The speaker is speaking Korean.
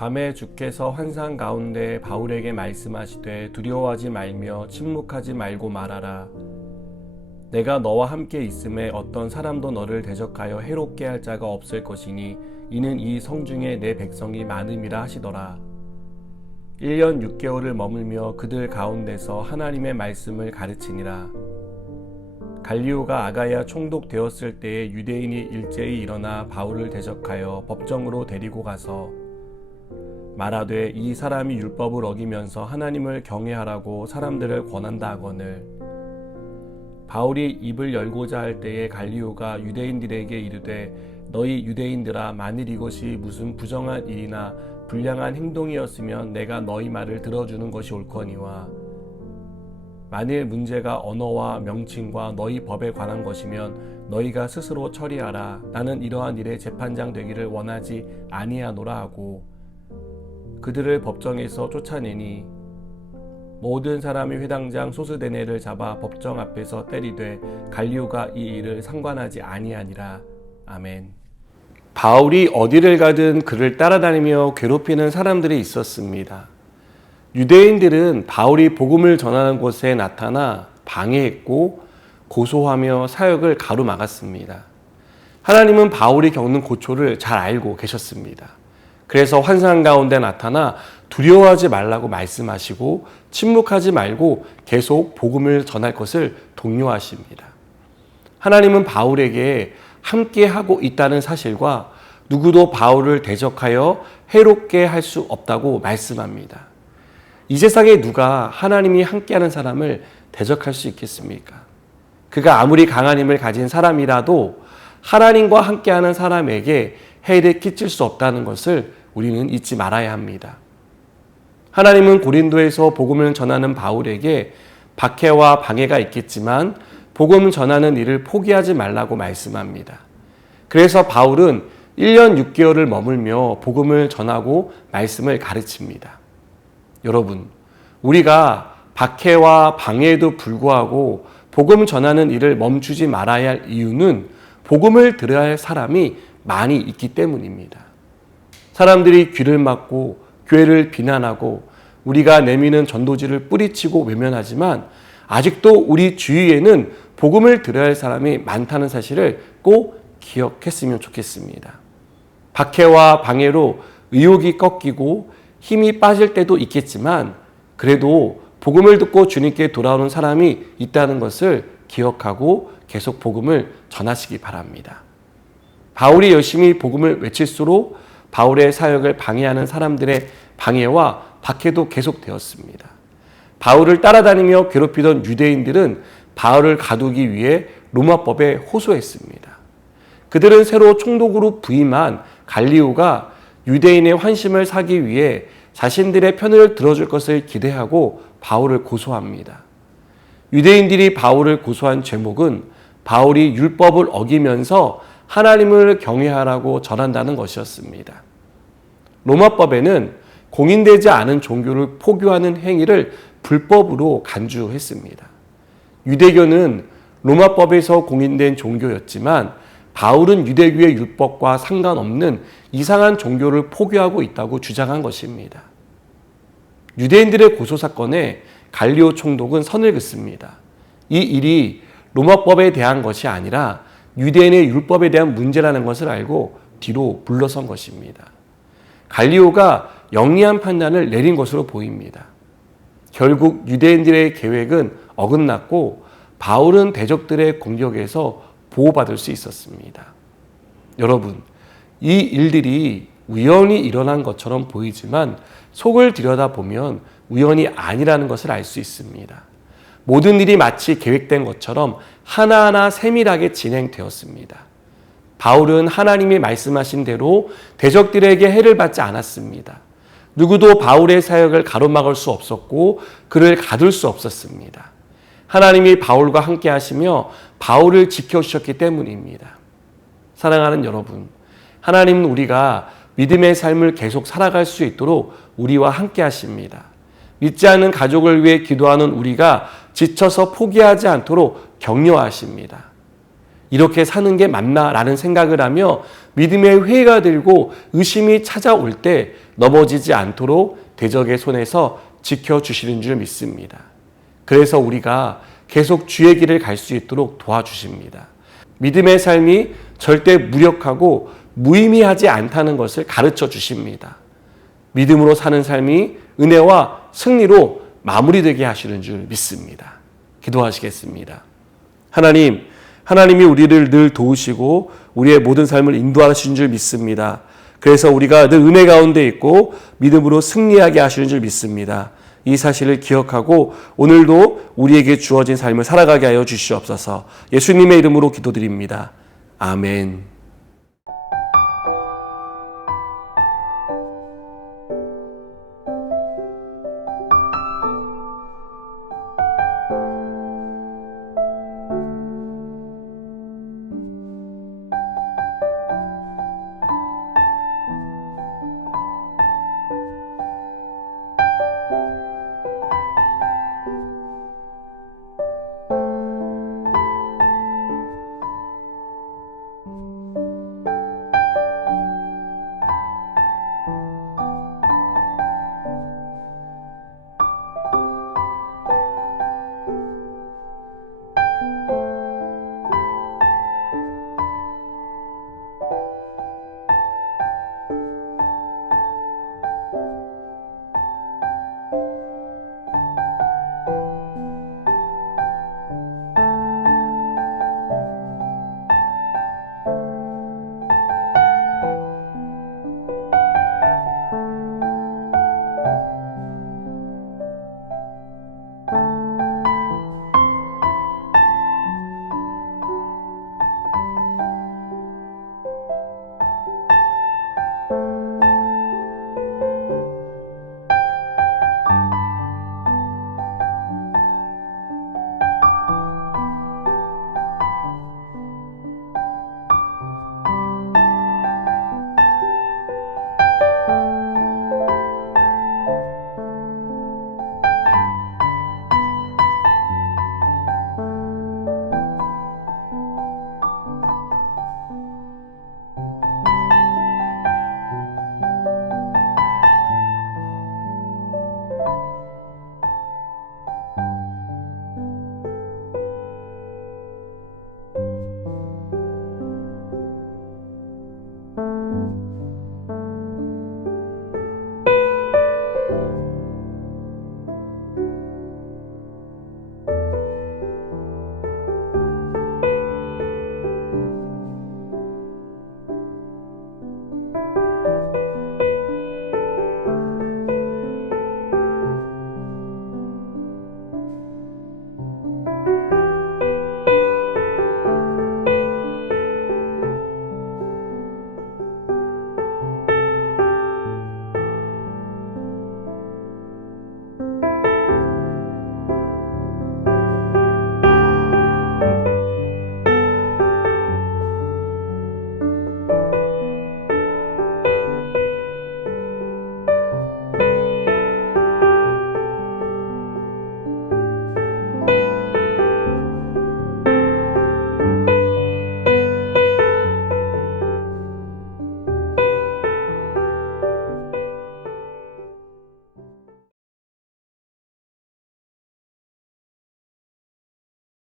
밤에 주께서 환상 가운데 바울에게 말씀하시되 두려워하지 말며 침묵하지 말고 말하라. 내가 너와 함께 있음에 어떤 사람도 너를 대적하여 해롭게 할 자가 없을 것이니 이는 이 성중에 내 백성이 많음이라 하시더라. 1년 6개월을 머물며 그들 가운데서 하나님의 말씀을 가르치니라. 갈리오가 아가야 총독되었을 때에 유대인이 일제히 일어나 바울을 대적하여 법정으로 데리고 가서 말하되 이 사람이 율법을 어기면서 하나님을 경외하라고 사람들을 권한다 하거늘. 바울이 입을 열고자 할 때에 갈리오가 유대인들에게 이르되 너희 유대인들아, 만일 이것이 무슨 부정한 일이나 불량한 행동이었으면 내가 너희 말을 들어주는 것이 옳거니와 만일 문제가 언어와 명칭과 너희 법에 관한 것이면 너희가 스스로 처리하라. 나는 이러한 일에 재판장 되기를 원하지 아니하노라 하고 그들을 법정에서 쫓아내니 모든 사람이 회당장 소스데네를 잡아 법정 앞에서 때리되 갈리오가 이 일을 상관하지 아니하니라. 아멘. 바울이 어디를 가든 그를 따라다니며 괴롭히는 사람들이 있었습니다. 유대인들은 바울이 복음을 전하는 곳에 나타나 방해했고 고소하며 사역을 가로막았습니다. 하나님은 바울이 겪는 고초를 잘 알고 계셨습니다. 그래서 환상 가운데 나타나 두려워하지 말라고 말씀하시고 침묵하지 말고 계속 복음을 전할 것을 독려하십니다. 하나님은 바울에게 함께하고 있다는 사실과 누구도 바울을 대적하여 해롭게 할 수 없다고 말씀합니다. 이 세상에 누가 하나님이 함께하는 사람을 대적할 수 있겠습니까? 그가 아무리 강한 힘을 가진 사람이라도 하나님과 함께하는 사람에게 해를 끼칠 수 없다는 것을 우리는 잊지 말아야 합니다. 하나님은 고린도에서 복음을 전하는 바울에게 박해와 방해가 있겠지만 복음을 전하는 일을 포기하지 말라고 말씀합니다. 그래서 바울은 1년 6개월을 머물며 복음을 전하고 말씀을 가르칩니다. 여러분, 우리가 박해와 방해에도 불구하고 복음 전하는 일을 멈추지 말아야 할 이유는 복음을 들어야 할 사람이 많이 있기 때문입니다. 사람들이 귀를 막고 교회를 비난하고 우리가 내미는 전도지를 뿌리치고 외면하지만 아직도 우리 주위에는 복음을 들어야 할 사람이 많다는 사실을 꼭 기억했으면 좋겠습니다. 박해와 방해로 의욕이 꺾이고 힘이 빠질 때도 있겠지만 그래도 복음을 듣고 주님께 돌아오는 사람이 있다는 것을 기억하고 계속 복음을 전하시기 바랍니다. 바울이 열심히 복음을 외칠수록 바울의 사역을 방해하는 사람들의 방해와 박해도 계속되었습니다. 바울을 따라다니며 괴롭히던 유대인들은 바울을 가두기 위해 로마법에 호소했습니다. 그들은 새로 총독으로 부임한 갈리오가 유대인의 환심을 사기 위해 자신들의 편을 들어줄 것을 기대하고 바울을 고소합니다. 유대인들이 바울을 고소한 제목은 바울이 율법을 어기면서 하나님을 경외하라고 전한다는 것이었습니다. 로마법에는 공인되지 않은 종교를 포교하는 행위를 불법으로 간주했습니다. 유대교는 로마법에서 공인된 종교였지만 바울은 유대교의 율법과 상관없는 이상한 종교를 포교하고 있다고 주장한 것입니다. 유대인들의 고소 사건에 갈리오 총독은 선을 긋습니다. 이 일이 로마법에 대한 것이 아니라 유대인의 율법에 대한 문제라는 것을 알고 뒤로 물러선 것입니다. 갈리오가 영리한 판단을 내린 것으로 보입니다. 결국 유대인들의 계획은 어긋났고 바울은 대적들의 공격에서 보호받을 수 있었습니다. 여러분, 이 일들이 우연히 일어난 것처럼 보이지만 속을 들여다보면 우연이 아니라는 것을 알 수 있습니다. 모든 일이 마치 계획된 것처럼 하나하나 세밀하게 진행되었습니다. 바울은 하나님이 말씀하신 대로 대적들에게 해를 받지 않았습니다. 누구도 바울의 사역을 가로막을 수 없었고 그를 가둘 수 없었습니다. 하나님이 바울과 함께 하시며 바울을 지켜주셨기 때문입니다. 사랑하는 여러분, 하나님은 우리가 믿음의 삶을 계속 살아갈 수 있도록 우리와 함께 하십니다. 믿지 않는 가족을 위해 기도하는 우리가 지쳐서 포기하지 않도록 격려하십니다. 이렇게 사는 게 맞나라는 생각을 하며 믿음의 회의가 들고 의심이 찾아올 때 넘어지지 않도록 대적의 손에서 지켜주시는 줄 믿습니다. 그래서 우리가 계속 주의 길을 갈 수 있도록 도와주십니다. 믿음의 삶이 절대 무력하고 무의미하지 않다는 것을 가르쳐 주십니다. 믿음으로 사는 삶이 은혜와 승리로 마무리되게 하시는 줄 믿습니다. 기도하시겠습니다. 하나님이 우리를 늘 도우시고 우리의 모든 삶을 인도하시는 줄 믿습니다. 그래서 우리가 늘 은혜 가운데 있고 믿음으로 승리하게 하시는 줄 믿습니다. 이 사실을 기억하고 오늘도 우리에게 주어진 삶을 살아가게 하여 주시옵소서. 예수님의 이름으로 기도드립니다. 아멘.